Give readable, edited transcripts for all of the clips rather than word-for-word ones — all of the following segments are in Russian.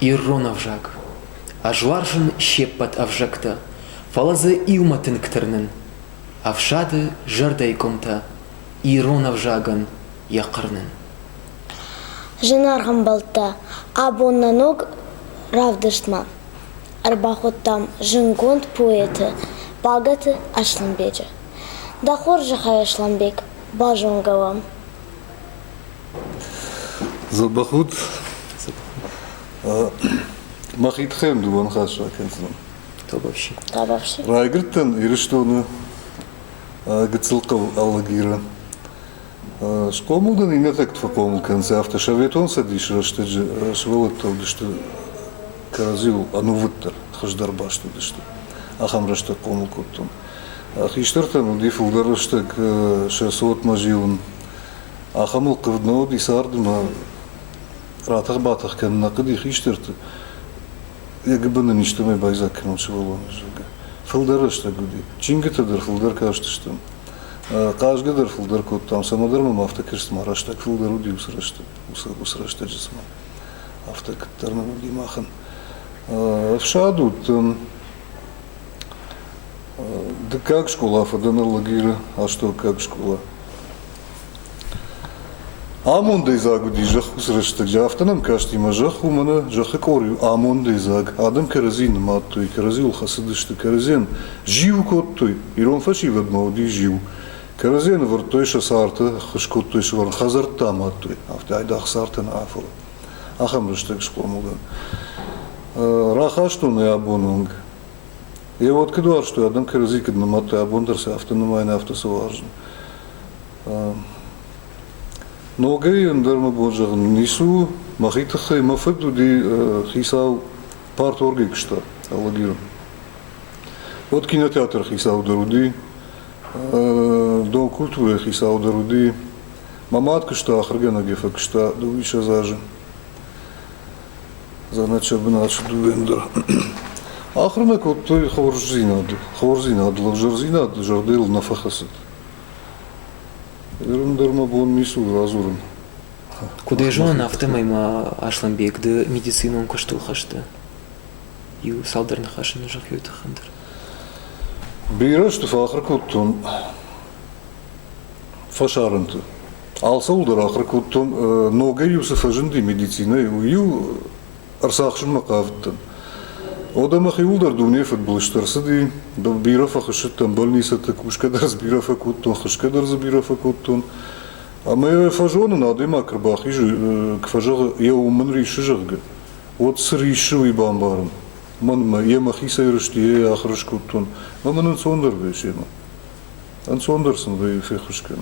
Иррон авжак. Ажларжын щеппат авжакта. Фалазы илматын ктырнын. Авшады жырдай комта. Иррон авжаган яқырнын. Жынарғын балта, абоннаног равдыштма. Арбахоттам жынгонд поэты, багаты ашланбеджі. Дахор жахай ашланбек, бажонгавам. Забахут. Махит хэм дуан хаша кэнсэм. Тобавши. Табавши. Райгыртан ирыштону гыцылкав аллагира. Шкомулдан инетект факомул кэнсэ автошаветон садиш раштыджы швелаттал дышты каразил анувыттар хаждарбашты дышты. Ахам рашты комул коттон. Хиштартан дифулдар раштык 600 мажилын. Ахамыл кывднау дисардыма ратах батах кэн нақыди хиштарты. Ягыбыны ништамай байзак кэн учевалон жага. Фылдарышты гуди. Чингитадыр фылдар каштыштым. Кажгыдыр фылдар коттам. Самадармам автокерстма раштак фылдар уди усрашты жысма. Автокерттарны уди махан. Вшадут да как школа фаданыр лагира, а что как школа? Амондай загуди жах усрашты жафтанам каштима жах умана жахы корю амондай заг. Адам каразин маттуй, каразил хасыдышты каразин жив коттуй. Ирон фаши вадмауди жив. Каразин вартой шасарты хышкоттуй швар хазарта маттуй. Автайдах сартын афал. Ахам раштак шкомудан. Рахашту на абонунг. И вот кедуар, что адам каразикад на маты абондарса автономайна автосоваржен. Ногай андарма бонжагн нису махитахай мафаду ди хисау парт оргикшта алагирам. Вот кинотеатр хисау даруди, дом культуры хисау даруди, маматкашта ахргана гефакшта дуиша зажи. Занача бнач дуендер. Ахрнак вот той хворзинад, лавжарзинад, жардел нафахасад. Ерундарма бон нису разурын. Куда жон автомайма ашланбек, да медицину он куштул хашты. Ю салдарны хашын жах юта хандыр. Бейрашты фахр коттон фашарынты. Алса улдар ахр коттон нога юсаф ажынды медицина ю арсахшын мақавыттын. Одама хиулдар дуне футболиштарсы ди, да бейрафа хашыттан больницата кушкадар збирафа коттон, хашкадар збирафа коттон. Ама я фажона надо има крбах ижу кфажага я уман риши жага. Вот с риши бамбаром. Ман я махиса ирышти я ахрыш коттон. Ман ансондар бешема. Ансондарсын бе фехушкен.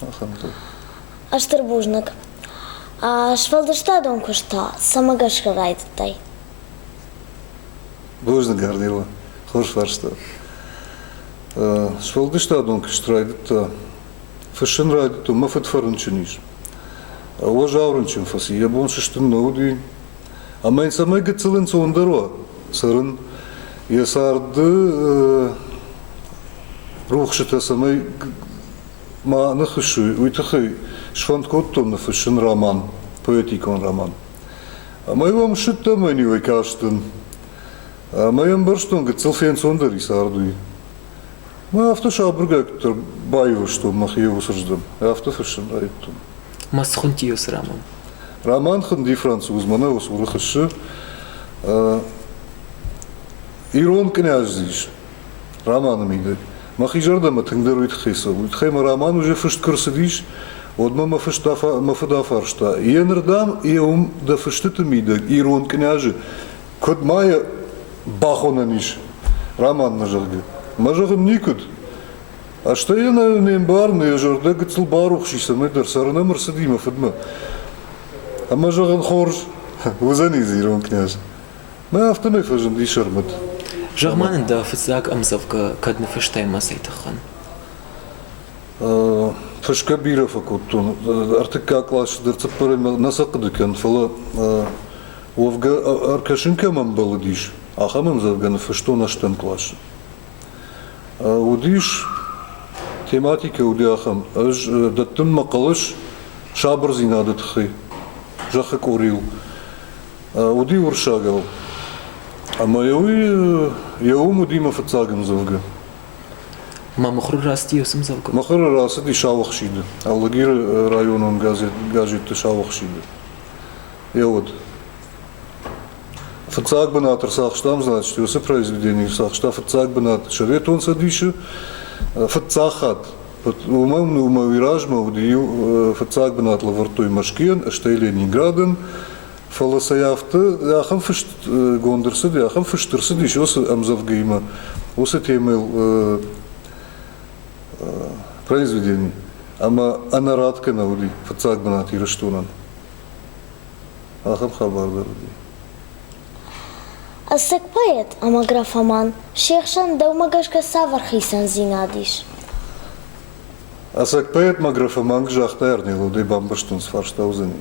Аханта. Аштырбужнак. А швалдышта дон кушта, самагашка райдтай. Божна гардила, хош фаршта. Швалдышта дон куштрайдта, фашын райдта, мафат фарынчыниш. Уважаурынчын фаси, я бон шыштын науди. А майн самай гацылын сондарва, сарын. Я сарды рухшыта самай мааны хышы, уйтахай. Шванткоттон фашын роман, поэтикон роман. А моем шитта манивай каштын. А моем барштон гацелфен сондари сардуй. Мы автошабргактор байва, что махьеву сождам. Автофашын райттон. Масхунтиус раман. Роман ханди француз мана усурахышы. Ирон князьзиш. Романом идет. Махижардама тыңдарует хиса. Уйтхайма роман уже фашт кырсыдиш. Одма мафадафаршта. Енердам и да фаштыты мида. Ирон княжи. Код мая бахонаниш. Роман нажарга. Мажагам никуд. А что я на нембарны, я жорда гацл барухшиса, мэдар сарана марсадима фадма. А мажаган хорж. Узаниз Ирон княж. Мы автомай фажан дишармат. Жагманын да фыцак амзавка кадны фыштайма сайтахан. Фашкабира факуттун артыка класс дырцыппары насакыды кен фала овга аркашинка мам балдиш ахамам завган фаштон аштан класс удиш тематика уди ахам аж даттын мақалыш шабыр зинадыт хи жахак урил. Уди уршагал. А мои яуму дима фацагам завга. Мама хру расти осым завга. Махара расади шавахшиды. Аллагир районун газет шавахшиды. Я вот. Фацагбанатор сахштам, значит, все произведения сахшта фацагбанатор. Шарет он садише фацахат. Умам виражма удию фацагбанат лавартуй машкен, штейле Ниграден. Фаласаяфты, яхам фишт гондерсы, яхам фиштырсы, еще с амзавгейма, усы темел произведений. Ама анаратка на уди, фацагбанат ирыштунан. Ахам хабардар уди. Ասեք պայետ, ամագրաֆաման, շեղշան դավմագաշկա սավարխիսան զինադիշ։ Ասակ պայետ մագրաֆաման գժախտայարնիլ ուդի բամբշտունց ֆարշտաուզենի.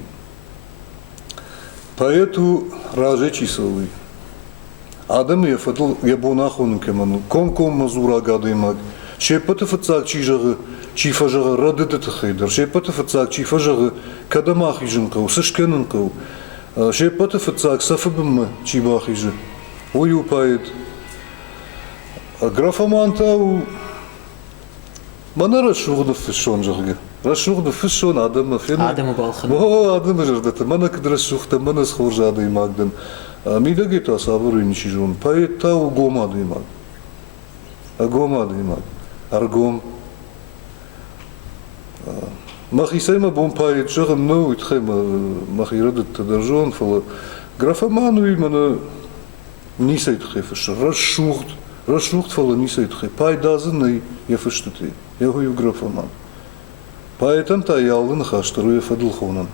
Պայետու ռաժեչիսովի. Ադեմ եվդլ եբոնախունն կեմանու, կոմ մազուրագադիմակ, շեպտը ֆծակ չիժղը, չիֆաժղը ռադդը թխեդր, շեպտը ֆծակ չիֆաժղը կադամախիժն կու, սշկենն կու, շեպտը ֆծակ սաֆբմը չիբախիժը. Ույու պայետ. Գրաֆամանտау Mana raşuğunu fışon jırgı. Raşuğunu fışon adamı fena. Adamı balxın. O adamı jırdı. Mana kıdraşuğta mana sxorjadı imagdan. Mida gita sabır inişijun. Payet tau gomadı imag. Gomadı imag. Argom. Махисайма бом пает жагым ну итхэма махирадэт тадажон фала. Графаману имана нисайт хэфэш. Расшухт фала нисайт хэ. Пай дазын яфэштыты. Я говорю графоман. Поэтому та ялын хаштыру ефадылхонан.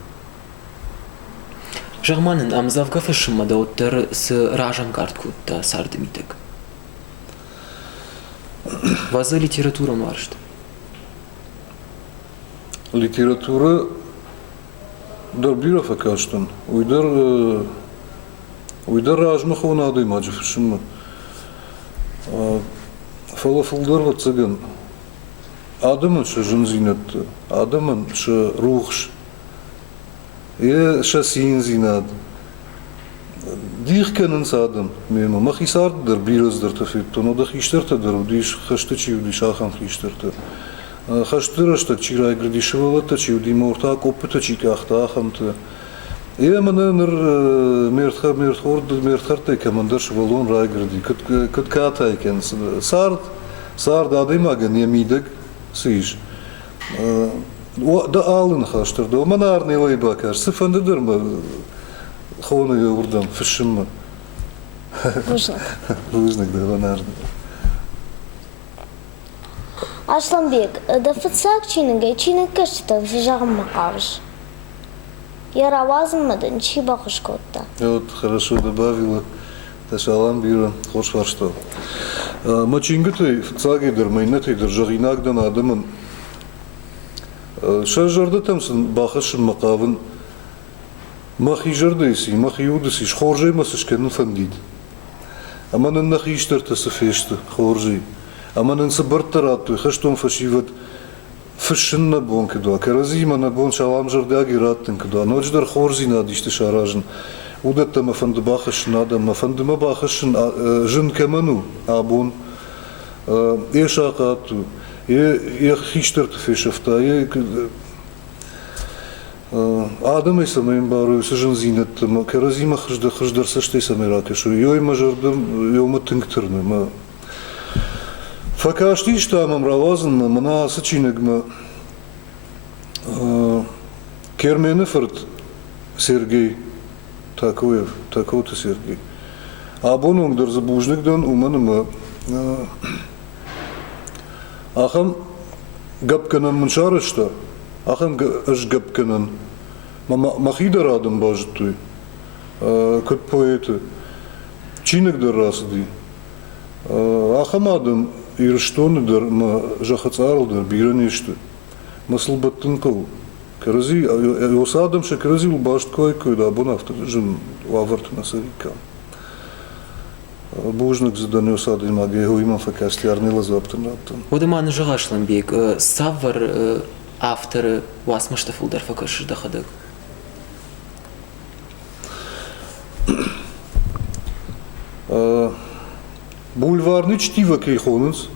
Жагманын амзавга фышымада оттар с ражам карткутта сардымитек. Вазы литература маршт. Литература дарбиров акаштан. Уйдар ражмахона адымаджы фышыма. Фалафылдар ва цыган. Adamın şu zinetті, adamın şu ruhş, şu sin zinat. Dihkenin sadam, mema, mahisardır birazdır tafit, onu da hiştertedir, o diş haştı çivdi şahan hişterter. Haştırışta çiray grdişevalata çivdi morta kopta çikahta ahamtı. Manır merthartay kamandar şvalon ray grdi, kut katayken sard adaymagan yemiдэг. Сыж. Да алын хаштыр, да манарный лайбакар. Sıfındıdır mı? Хонуя buradan fışım mı? Bujnak. Bujnak da manardı. Aslanbek, da fıtsak çinin kaçtı жагым макавыш. Я равазмадан чиба хушкотта. Вот хорошо добавила. Ташалам бира, хош var что. Мачингыты цагидер майнатыдер жагинагдан адымын. Шажарды тамсын бахышын макавын. Махижардайси, махиудыси, шхоржаймасы шкенін фандид. Аманын нахиштертасы фешті, хоржай. Аманын сыбырттаратту, хаштон фашиват фышынна бон кедуа. Каразимана бон шалам жарды агираттын кедуа. Ночдар хорзи надишты шаражын. Удатта мафанды бахышын адам, мафанды ма бахышын жын кеману абон. Шақатту. Хиштерті фешефта. Адам айсамайын бары өсі жын зинетті. Каразима хыждар саштай самайракешу. Йойма жардым, йома тыңктырны. Факашти штамам равазынма, мана сычинегма. Керменефорд Сергей такой-то Сергей. Абон оңдар забужныкдан уманыма. Ахам гапканан мыншарышта. Ахам аж гапканан. Махидар адам бажыттуй. Кыт поэты. Чинегдар расыды. Ахам адам ирыштоныдар, жахацарылдар, биренешті. Масылбаттын кыл. Карази, осы адам ше карази башт койда абон автор жын лавартына сарикам. Бужнак заданёс адам аге его имам факасти арнила заптын аптын. Одаманы жагашланбек, саввар авторы васмашта фулдар факашыр дахадык. Бульварный чтива кейхонус,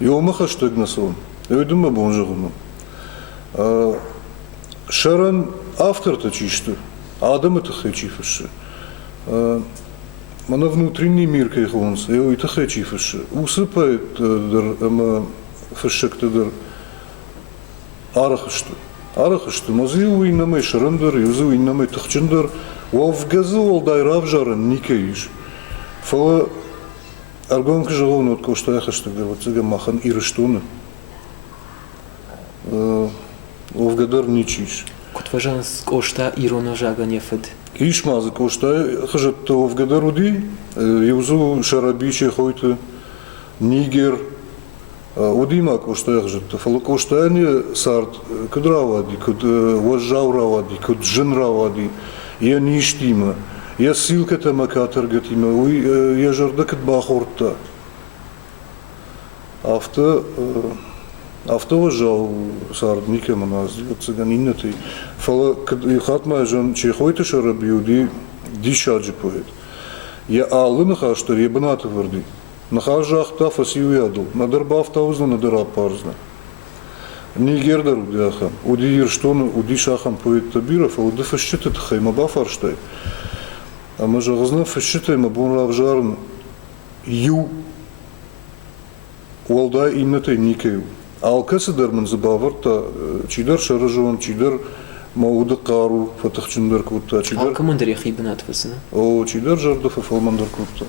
йома хаштагнасон. Я думаю, бонжагуну. Шаран автор-то чисто, Адам это хэчифыши. Мана внутренний мир кейхонус, я это хэчифыши. Усыпает дар фышек-то дар арахышты. Арахышты, мази уйнамай шарандар, юзы уйнамай тахчандар, уавгазы олдай равжаран никейш. Фала аргонка жагон от коштаяхашты, вот цыга махан ирыштуны. Уавгадар ничиш. Кутважан кошта ирона жага нефед. Ишмазы коштай, хажат уавгадар уди, юзу шарабиче хойты, нигер, Удима коштая жит, фало коштаяне сарт кудравади, куд вожжауравади, куд жинравади, я ништима, я силката макатергатима, я жардакат бахорта. Авто вожжау сарт никема назди, от цыганиннати. Фало хатма жан чехойта шарабиуди дишаджи поет. Я аллы нахаштар ебаната варди. Нахажахта фасию ядл, надарба автаузна, надара парзна. Нигердар удяхам, уди ирштон, уди шахам поет табиров, а уди фашчитет хайма бафарштай. А мы же газна фашчитаем, бон равжарн ю уалда иннете никею. Алкасы дарман забаварта, чидар шаражон, чидар мауда кару, фатахчиндар кутта, чидар. Алкамандар яхибнат васна. О, чидар жардов и фалмандар кутта.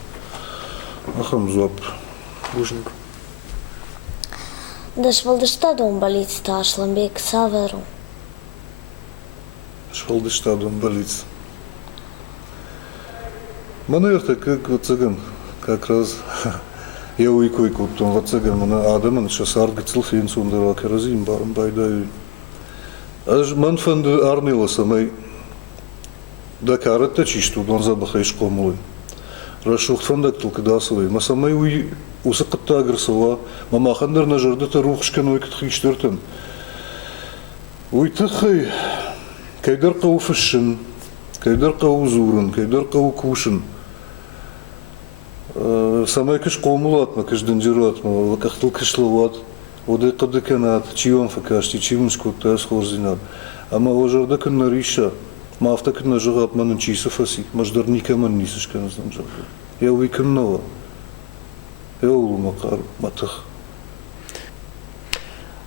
Ахам зоп. Бужник. Дашвалдышта дом болит, Ашланбек Саверу. Швалдышта дом болит. Манерта как вот цыган, как раз я уйкой куптом вот цыган, мана Адаман сейчас аргацил финсундера керазим барм байдаю. Аж манфанд арнила самой Дакарата чисту дон забахайш комулы. Рашух фандак только дасовый. Масамай уй усакта агресова. Мама хандар на жардата рухшка ной катхиштертен. Уй тахай. Кайдар кауфшин, кайдар каузурен, кайдар каукушин. Самай каш комулат, ма каш денджерат, ма вакахтыл кашловат. Одай кадыканат, чион факашти, чион скотта схорзинат. Ама ожардакан нариша. Ма автакът на жагат манын чиса фаси, маждар никаман нисышка не знам жагат. Я уиканнава. Я улу макар, матах.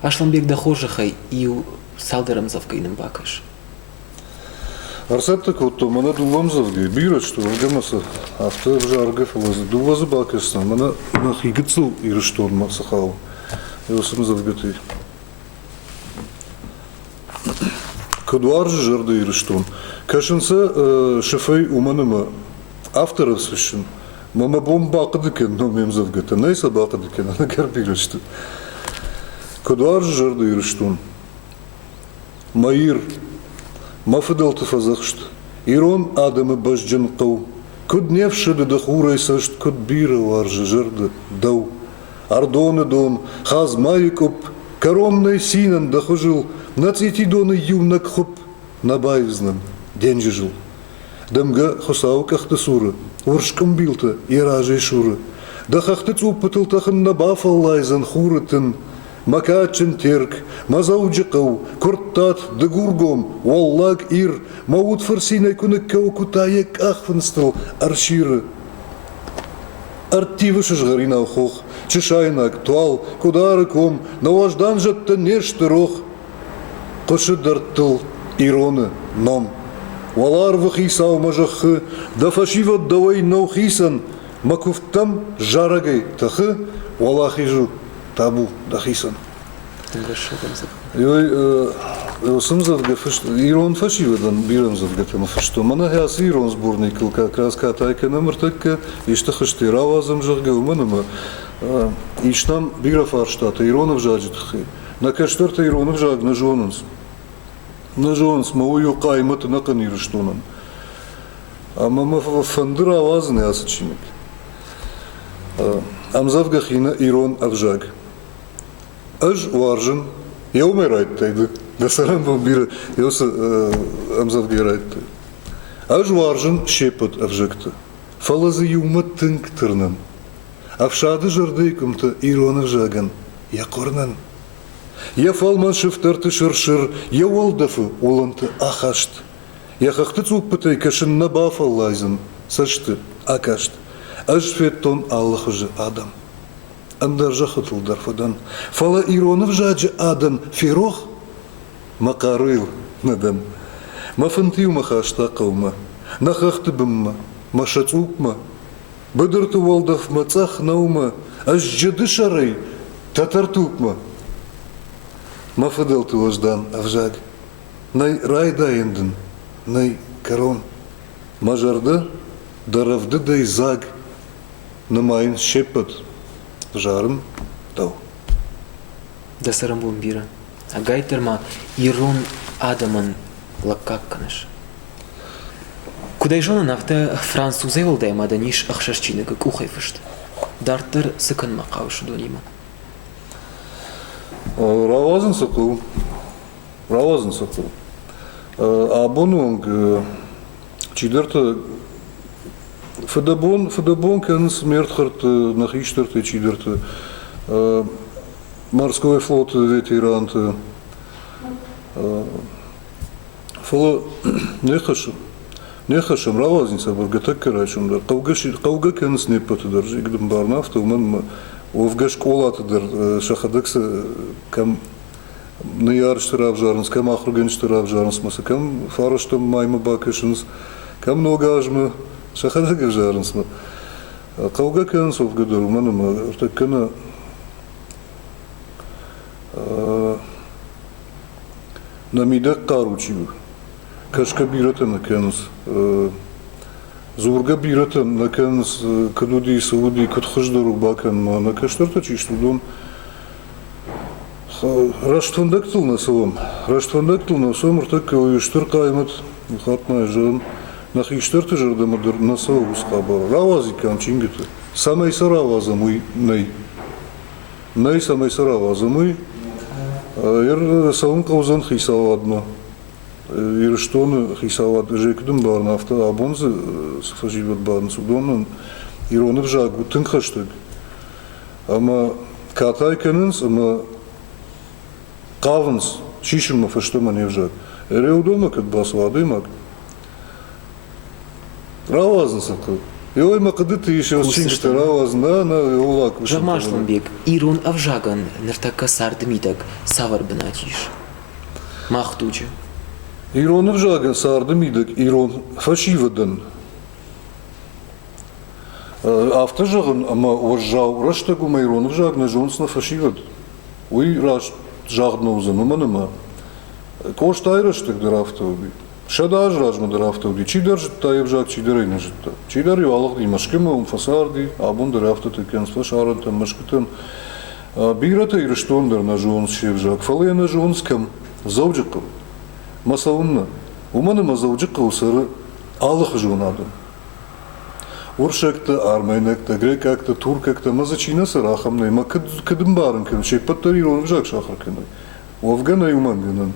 Ашланбек дахожахай ил салдарам завкайным бакаш. Арсат вот мана дувам завги, бират что гамаса авто жарга фалазы. Дувазы бакасна, мана нахигицл ирыштон масахал. Я сам завгаты. Кадуар жарды ирыштон. Кашинса шефей уманыма авторов священ. Мама бомба кадыкен, но мем завгата. Найса бакадыкен, она гарбирышты. Кадуар жарды ирыштон. Маир. Мафидал тафазахшт. Ирон Адама бажджан кау. Кудневши да дахурай сашт кудбира варжа жарды дау. Ардоны дон, хаз майкоп. Коронный синан дахужил. Нацети доны юнак хоп. Набайвзнан. Деньжи жил. Дамга хосау кахта сура. Уршкам билта и ражей шура. Да хахты цупатыл тахан набафал лайзан хурытын. Макачын терк, мазауджикау, курттат, да гургом, уаллаг ир, маут фарсинай кунаккау кутаек ахфанстал, арширы. Артивы шашгарина ухох, чешайна актуал, кудары ком, наваждан жатта нешты рох. Коши дартыл, ироны, ном. Валар вахисау мажахы, да фашиват давай наухисан, макуфтам жарагай тахы, валахижу. Табу дахисан. Сымзавга ирон фашивадан бирамзавга тема фашто. Мана хас ирон сборник как раз катайка номер такка ишта хашти равазам жагга уманама иштам бирафарштата иронов жаджитхи. На каштарта иронов жаг на жонанс. На жонанс маую каймат на канирштунан. А мама фандра авазны асачиник. Амзавга хина ирон авжаг. Аж варжен, я умирает тайда, да сарам бомбира, я амзавга райт. Аж варжен щепот авжагта. Фалазы юмат тынк тырнын. Авшады жырдыкымты иронов жаган, я корнан. Я фалман шифтарты шыр-шыр, я олдафы оланты ахашт. Я хахты цукпытай кашынна бафаллайзын, сашты, акашт. Ажфеттон Аллах же адам. Андар жахытылдар фадан. Фала иронов жаджы адан фирох, макарыл надан. Мафантию махашта каума, нахахты бымма, машацукма. Быдырты волдав мацах наума, аж жады шарай, татартукма. Мафадел ты вождан, авжаг. Най райдаенден, най корон. Мажарды, даравды дай заг. Намайн шепот, жарым тау. Да сарамбун бира. А гайтерма ирон адаман лаккакканаш. Куда жона нафта французы волдай маданиш ахшашчины как ухайфышт. Дартер сыкан макауш донима. Равазын сакыл. А бонунг чидерта Федабон кен смертхарт нахиштерте чидерте. Морской флот ветерант. Фала нехашым равазница бар гатак карачым да. Кауга кен снеппаты дар жигдым барнафта уман овгаш колаты дар шахадыксы кам Наяр абжарынс, кам ахруген абжарынс маса, кам фараштам майма бакышынс, кам ногажмы, шахадак абжарынс ма. Кауга кенс овгадар, уманым, артак кена намидак каручи, кашка бирата на кенс, зурга бирата на кенс, кадуди сауди, катхаждару бакан ма, на каштарта чиштудон, Раштвандактыл на совом, артак уйштыр каймат, хатмай жан, нахиштырты жардама на сову усхабар. Равази кам чингиты. Самай сараваза мой най. Най самай сараваза мой. Савун каузан хисавадма. Штоны хисавад жекдым барна авто абонзы сфаживат барн судонын иронов жагу тынхаштык. Ама катай кененс, ама Каванс, чишима фаштома невжак. Реудома кад бас вадымак. Равазн сакы. Йой макады ты еще чингшты равазн, да, на улак. Жамашланбек, ирон авжаган, нертака сардмитак, савар бенатиш. Махтучи. Ирон авжаган сардмитак, ирон фашивадан. Автожаган, ама уржау, раштагума ирон авжагна жонсна фашивад. Уй рашт. Жагдноузан, уманыма. Коштайрыштык дырафтауди. Шадаж ражма дырафтауди. Чидар жытта евжак, чидар айна жытта. Чидар юалых ди машкыма, он фасарди, абун дырафтаты кенс фашарантан, машкытан. Бирата ирыштондар на жонс шевжак. Фалая на жонс кам завджыкал. Масаунна. Уманыма завджыкал сары алых жонадын. Уршакта, армейнакта, грекакта, туркакта, мазачина сарахамнай, ма кадым барын кем, шепаттар ирон вжак шахар кенай. Овгана и уманганан.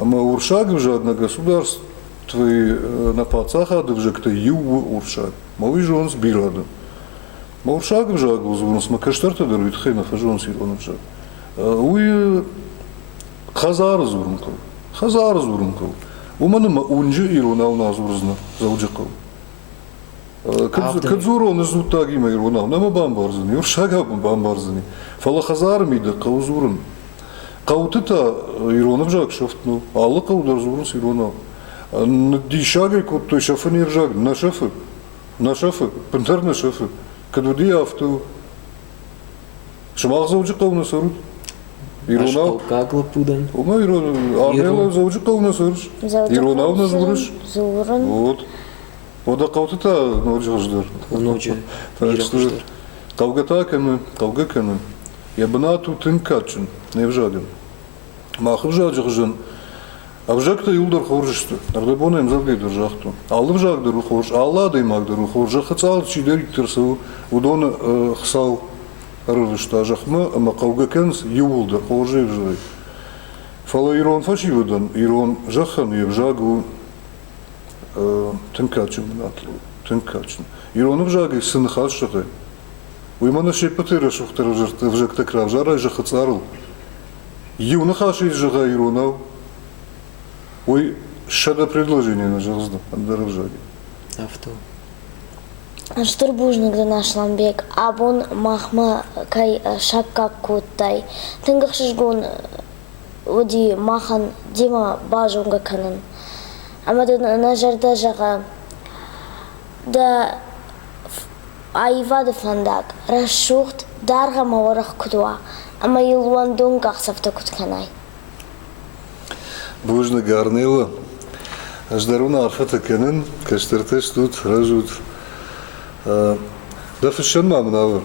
Ама уршак вжак на государстве на пацаха, да вжак-то юва уршак. Мауи жонс бирадан. Ма уршак вжак узвунс, ма каштарта даруит хейнафа жонс ирон вжак. Уи хазар зурункал. Уманыма унжи ирона у нас урзна, завджакал. Кадзуро не зутаги ма ирона, нама бамбарзани, уршага бамбарзани. Фала хазар мида каузурун. Каутыта ирона вжак шафтну, алла каудар зурунс ирона. Дишагай кот той шафын иржаг, на шафы, пентар на шафы. Кадуди авту. Шамах завджакал на сарут. Ирона. Ашкалкагла пудан. Ума ирона, армела завджакал на сарыш. Ирона у нас зурыш. Зурын. Вот. Ода каутыта ночжаждар. Ночи. Каугата кены. Ябынату тынкачын, невжагын. Махы жажығжын. Авжакта юлдар хоржышты. Нардабона им завгейдер жақту. Алып жагдыр ухорж, алла даймагдыр ухорж. Жақыцал чидер иктірсу, удоны хсал рырышта жақмы, ама кауга кенс юлдар хоржы евжай. Фала ирон фашивадан, ирон жақхан евжагу тынкачын. Иронов жаги сын хашшахы. Уймана шепатыра шухтар в жакта крав жара жаха царл. Юна хаши жага Иронов. Ой, шада предложение на жахзда, отдаров жаги. Авто. Штырбужник да Ашламбек, абон махма кай шакка куттай. Тынгахшишгун уди махан дима бажунга канан. Амада нажарда жага да айвады фандак расшухт дарга маварах кудуа. Ама илуан дунгах сафта кутканай. Бужна гарнила. Аждаруна арфата канан, каштартеш тут ражут. Да фешен мам навер.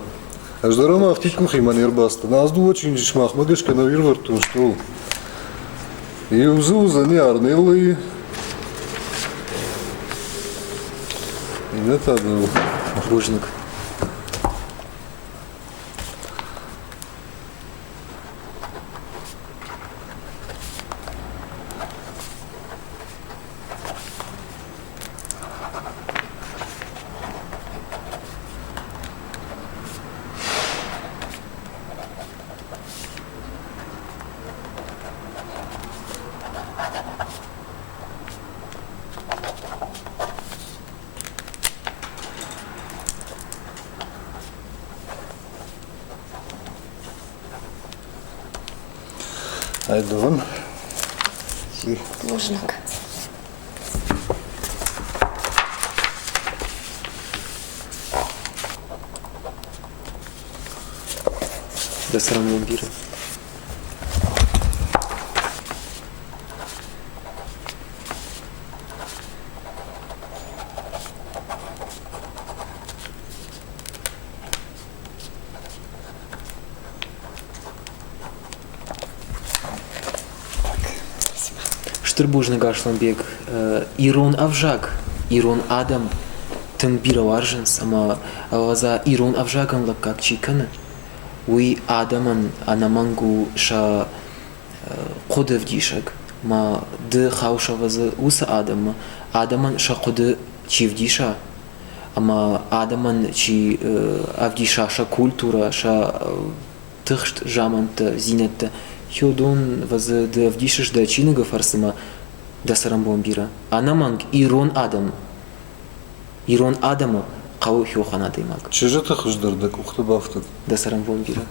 Аждаруна автикун химанер баста. Нас ду очень жишмах магашка на вирвартун что. И узуза не арнилы. И не так было. Бужник. Айдон. Бужник. Да срам вампира. Штырбужник Ашламбек, Ирон Авжак, Ирон Адам, Тынбира Варженс, ама аваза Ирон Авжаган лапкак чикана. Уи Адаман анамангу ша кодев дишак, ма д хауша ваза уса Адама, Адаман ша коде чивдиша, ама Адаман чи авдиша ша культура, ша тыхшт жаманта зинетта. Хёдон ваза д авдишаш да чинага фарсама да сарам бомбира. Анаманг Ирон Адам. Ирон Адама қау хёхана даймак. Чежата хыждырда кухты бафтык. Да сарам бомбира.